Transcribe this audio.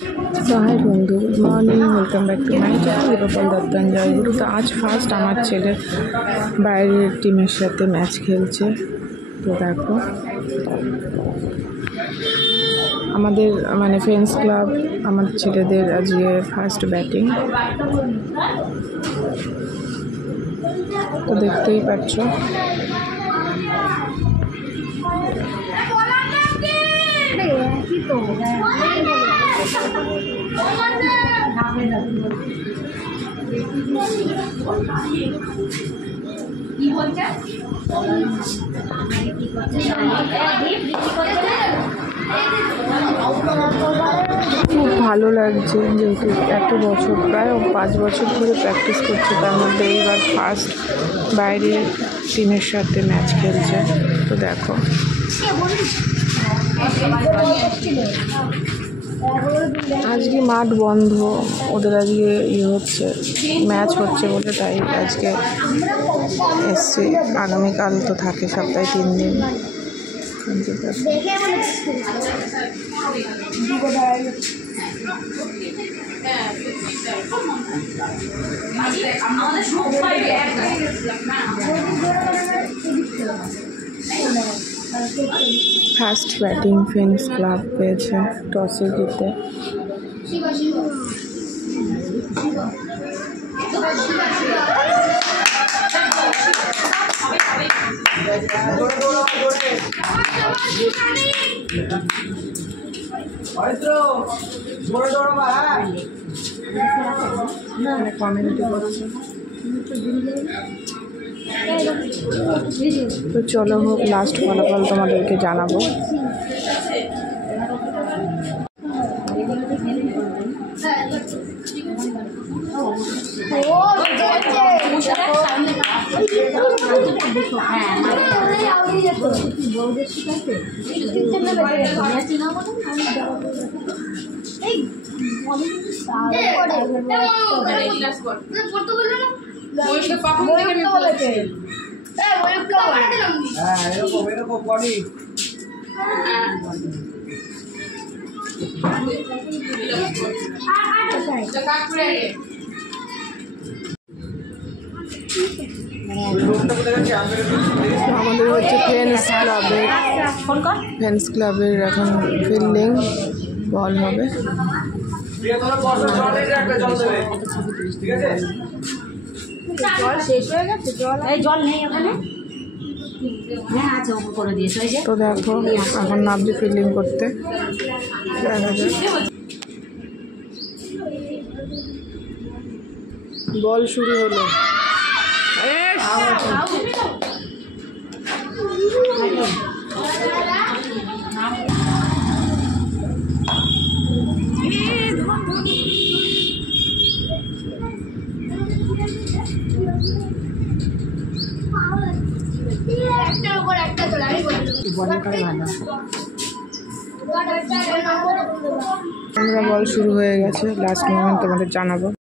सो hi बंधु good morning welcome back to my channel Gopal Duttan Jayguru. तो आज फार्स्ट আমার ছেলে বাইরের টিমের সাথে ম্যাচ খেলছে। তো দেখো আমাদের মানে ফ্রেন্ডস ক্লাব আমার ছেলেদের আজকে ফার্স্ট ব্যাটিং। তো দেখতেই পাচ্ছ খুব ভালো লাগছে যেহেতু এত বছর প্রায় 5 বছর ধরে প্র্যাকটিস করছে, তার মধ্যে এইবার ফার্স্ট বাইরের টিমের সাথে ম্যাচ খেলছে। তো দেখো আজকে মাঠ বন্ধ, ওদের আজকে হচ্ছে ম্যাচ হচ্ছে বলে তাই আজকে এসছে। আগামীকাল তো থাকে সপ্তাহে 3 দিন। ফার্স্ট ব্যাটিং ফ্রেন্ডস ক্লাব পেয়েছে টসে জিতে। তো চলো হোক লাস্ট ফলাফল তোমাদেরকে জানাবো। আমাদের হচ্ছে ফ্রেন্ডস ক্লাবের এখন ফিল্ডিং বল হবে। তো দেখো এখন নামছি ফিল্ডিং করতে। বল শুরু হলো। আমরা বল শুরু হয়ে গেছে, লাস্ট মোমেন্ট তোমাদের জানাবো।